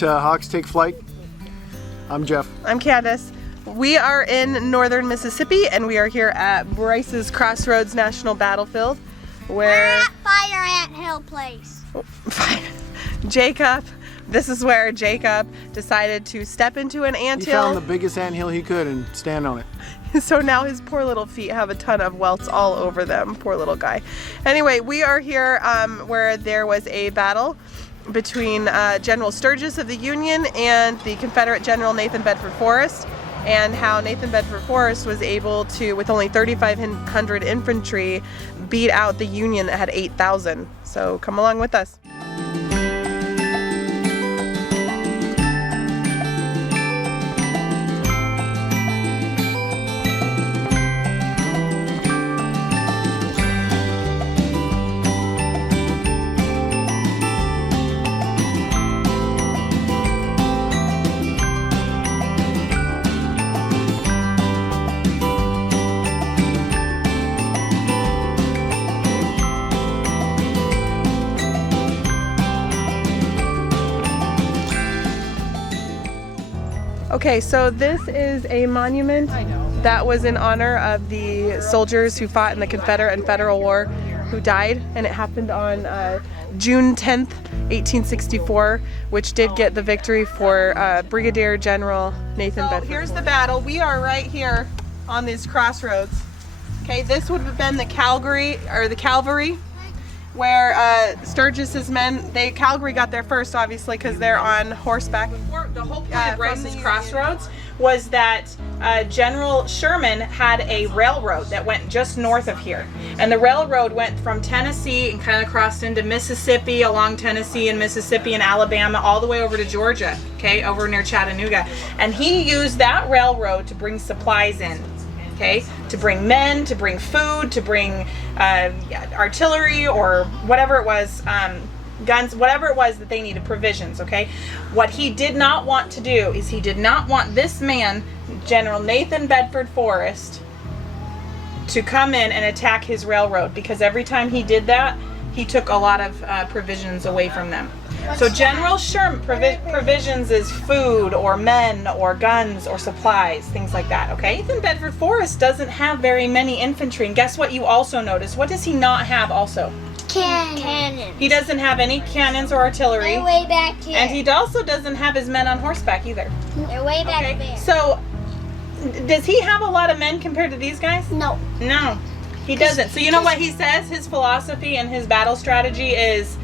Hawks take flight. I'm Jeff. I'm Candace. We are in northern Mississippi and we are here at Brices Crossroads National Battlefield where at Fire Ant Hill Place. This is where Jacob decided to step into an anthill. He found the biggest anthill he could and stand on it. So now his poor little feet have a ton of welts all over them. Poor little guy. Anyway, we are here where there was a battle between General Sturgis of the Union and the Confederate General Nathan Bedford Forest, and how Nathan Bedford Forest was able to, with only 3,500 infantry, beat out the Union that had 8,000. So come along with us. Okay, so this is a monument that was in honor of the soldiers who fought in the Confederate and Federal War who died, and it happened on June 10th, 1864, which did get the victory for Brigadier General Nathan Bedford. Here's the battle. We are right here on these crossroads. Okay, this would have been the cavalry, where Sturgis's men, cavalry got there first, obviously, because they're on horseback. The whole point of Brices Crossroads was that General Sherman had a railroad that went just north of here. And the railroad went from Tennessee and kind of crossed into Mississippi, along Tennessee and Mississippi and Alabama, all the way over to Georgia, okay, over near Chattanooga. And he used that railroad to bring supplies in. Okay, to bring men, to bring food, to bring artillery or whatever it was, guns, whatever it was that they needed, provisions, okay? What he did not want to do is he did not want this man, General Nathan Bedford Forest, to come in and attack his railroad, because every time he did that, he took a lot of provisions away from them. So General Sherman, provisions is food or men or guns or supplies, things like that, okay? Nathan Bedford Forest doesn't have very many infantry, and guess what you also notice? What does he not have also? Cannons. He doesn't have any cannons or artillery. They're way back here. And he also doesn't have his men on horseback either. They're way back there. So, does he have a lot of men compared to these guys? No. No, he doesn't. So you know what he says? His philosophy and his battle strategy is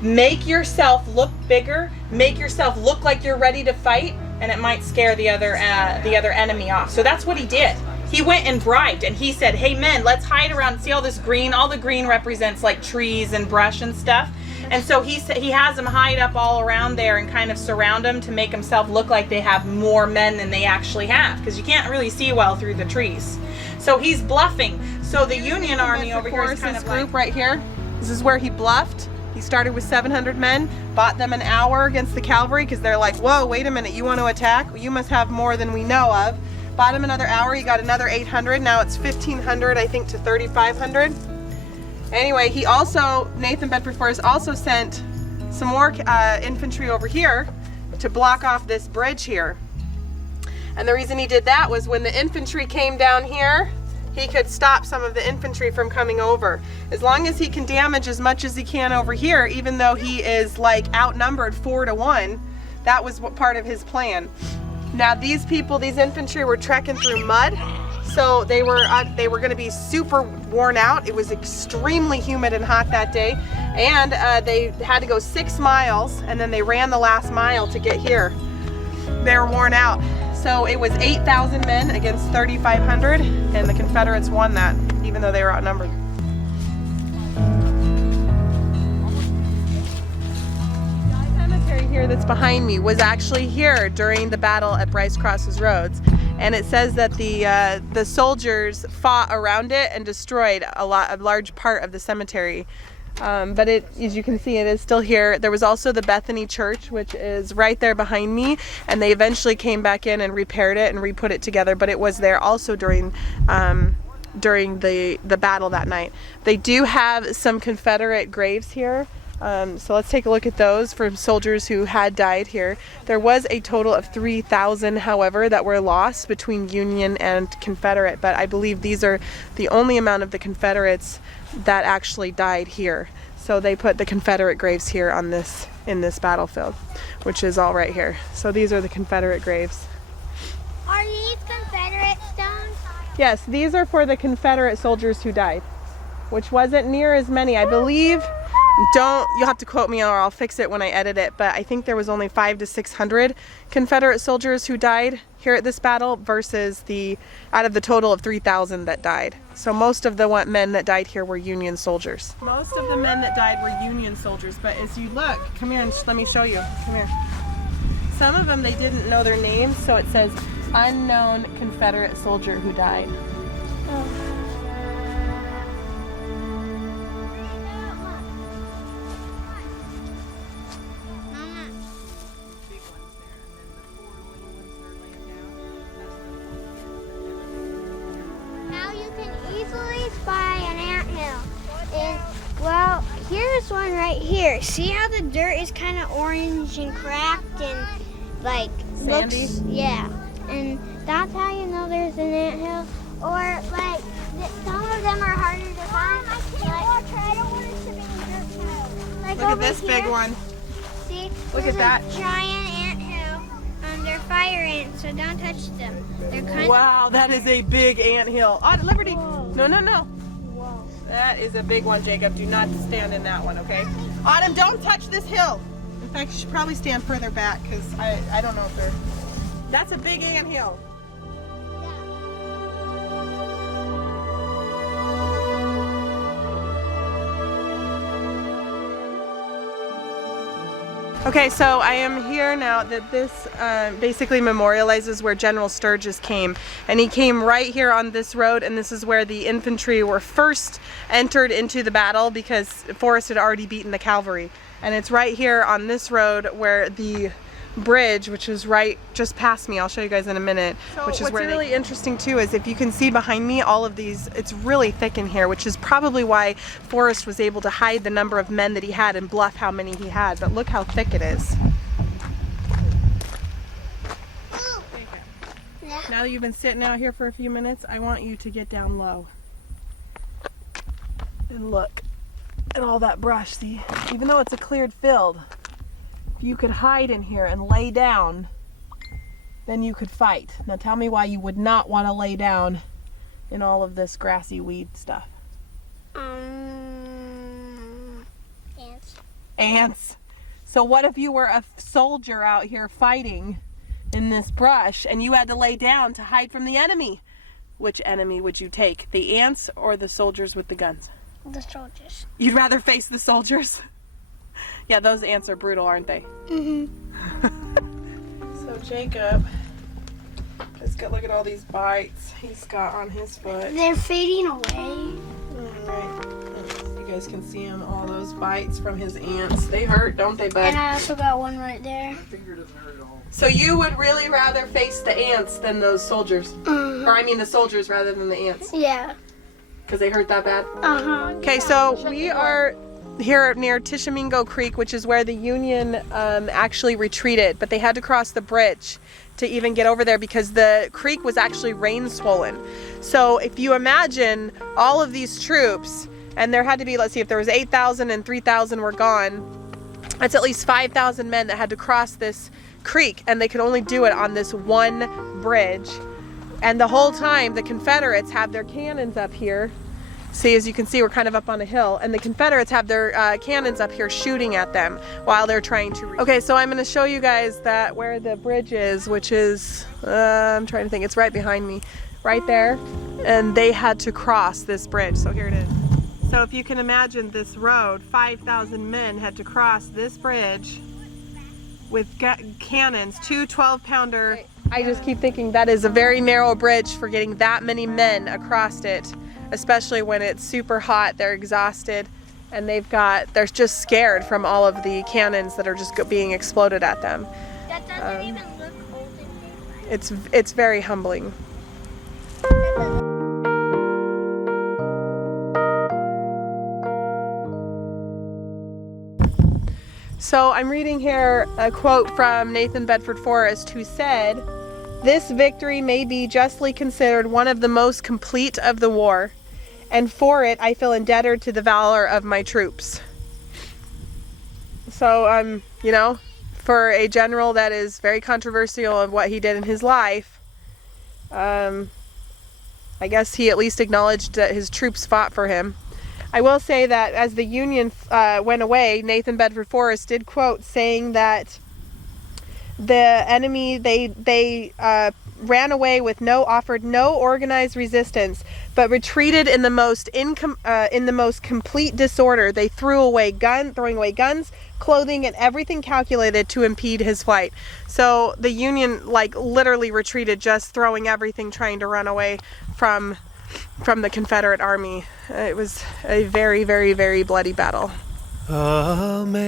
make yourself look bigger, make yourself look like you're ready to fight, and it might scare the other enemy off. So that's what he did. He went and bribed, and he said, hey men, let's hide around. See all this green? All the green represents like trees and brush and stuff. And so he has them hide up all around there and kind of surround them to make himself look like they have more men than they actually have, because you can't really see well through the trees. So he's bluffing. So the Union Army over here is kind of group right here. This is where he bluffed. He started with 700 men, bought them an hour against the cavalry because they're like, whoa, wait a minute, you want to attack? You must have more than we know of. Bought him another hour, he got another 800. Now it's 1,500, I think, to 3,500. Anyway, he also, Nathan Bedford Forrest also sent some more infantry over here to block off this bridge here. And the reason he did that was when the infantry came down here, he could stop some of the infantry from coming over. As long as he can damage as much as he can over here, even though he is like outnumbered 4-1, that was what part of his plan. Now these people, these infantry were trekking through mud, so they were going to be super worn out. It was extremely humid and hot that day, and they had to go 6 miles, and then they ran the last mile to get here. They were worn out. So it was 8,000 men against 3,500, and the Confederates won that, even though they were outnumbered. The cemetery here that's behind me was actually here during the battle at Brices Crossroads, and it says that the soldiers fought around it and destroyed a large part of the cemetery. But as you can see, it is still here. There was also the Bethany Church, which is right there behind me, and they eventually came back in and repaired it and re-put it together, but it was there also during the battle that night. They do have some Confederate graves here. So let's take a look at those from soldiers who had died here. There was a total of 3,000, however, that were lost between Union and Confederate, but I believe these are the only amount of the Confederates that actually died here. So they put the Confederate graves here on this, in this battlefield, which is all right here. So these are the Confederate graves. Are these Confederate stones? Yes, these are for the Confederate soldiers who died, which wasn't near as many, I believe. You'll have to quote me or I'll fix it when I edit it, but I think there was only 500 to 600 Confederate soldiers who died here at this battle versus out of the total of 3,000 that died. So most of the men that died here were Union soldiers. Most of the men that died were Union soldiers, but as you look, come here and let me show you, come here. Some of them, they didn't know their names, so it says unknown Confederate soldier who died. Now you can easily spy an anthill. Well, here's one right here. See how the dirt is kind of orange and cracked and like Sandy? looks, yeah. And that's how you know there's an anthill. Or like some of them are harder to find. I don't want it to be dirt pile. Like Look at over this big here. one. See, Look there's at that. a giant anthill. They're fire ants, so don't touch them. They're kind Wow, that is a big anthill. Oh, Liberty. Whoa. No. That is a big one, Jacob. Do not stand in that one, okay? Autumn, don't touch this hill. In fact, you should probably stand further back because I don't know if they're... That's a big anthill. Okay, so I am here now that this basically memorializes where General Sturgis came. And he came right here on this road, and this is where the infantry were first entered into the battle because Forrest had already beaten the cavalry. And it's right here on this road where the bridge, which is right just past me, I'll show you guys in a minute, which is what's where really interesting too is if you can see behind me all of these, it's really thick in here, which is probably why Forrest was able to hide the number of men that he had and bluff how many he had, but look how thick it is. Now that you've been sitting out here for a few minutes, I want you to get down low and look at all that brush. See, even though it's a cleared field, you could hide in here and lay down, then you could fight. Now tell me why you would not want to lay down in all of this grassy weed stuff. ants. Ants. So what if you were a soldier out here fighting in this brush and you had to lay down to hide from the enemy? Which enemy would you take? The ants or the soldiers with the guns? The soldiers. You'd rather face the soldiers? Yeah, those ants are brutal, aren't they? Mm-hmm. So Jacob, look at all these bites he's got on his foot. They're fading away. Alright, you guys can see him, all those bites from his ants. They hurt, don't they, bud? And I also got one right there. So you would really rather face the ants than those soldiers? Mm-hmm. Or I mean the soldiers rather than the ants? Yeah. Because they hurt that bad? Uh-huh. Okay, so we are here near Tishomingo Creek, which is where the Union actually retreated, but they had to cross the bridge to even get over there because the creek was actually rain swollen. So if you imagine all of these troops, and there had to be, let's see, if there was 8,000 and 3,000 were gone, that's at least 5,000 men that had to cross this creek, and they could only do it on this one bridge. And the whole time the Confederates have their cannons up here. See, as you can see, we're kind of up on a hill, and the Confederates have their cannons up here shooting at them while they're trying to... Okay, so I'm going to show you guys that where the bridge is, which is, I'm trying to think, it's right behind me, right there, and they had to cross this bridge, so here it is. So if you can imagine this road, 5,000 men had to cross this bridge with cannons, two 12-pounder. I just keep thinking that is a very narrow bridge for getting that many men across it, especially when it's super hot, they're exhausted, and they're just scared from all of the cannons that are just being exploded at them. That doesn't even look old in here. It's very humbling. So I'm reading here a quote from Nathan Bedford Forest, who said, "This victory may be justly considered one of the most complete of the war, and for it I feel indebted to the valor of my troops." So, you know, for a general that is very controversial of what he did in his life, I guess he at least acknowledged that his troops fought for him. I will say that as the Union went away, Nathan Bedford Forrest did quote saying that the enemy, they ran away with offered no organized resistance, but retreated in the most complete disorder. They throwing away guns, clothing, and everything calculated to impede his flight. So the Union like literally retreated, just throwing everything, trying to run away from the Confederate Army. It was a very, very, very bloody battle. Amazing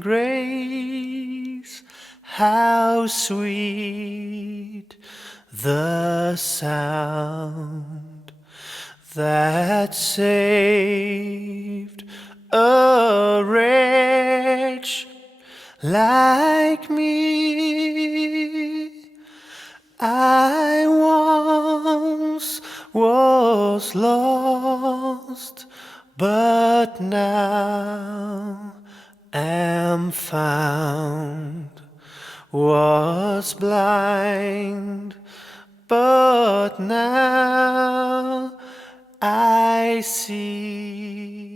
grace, how sweet the sound that saved a wretch like me. I once was lost, but now am found. Was blind, but now I see.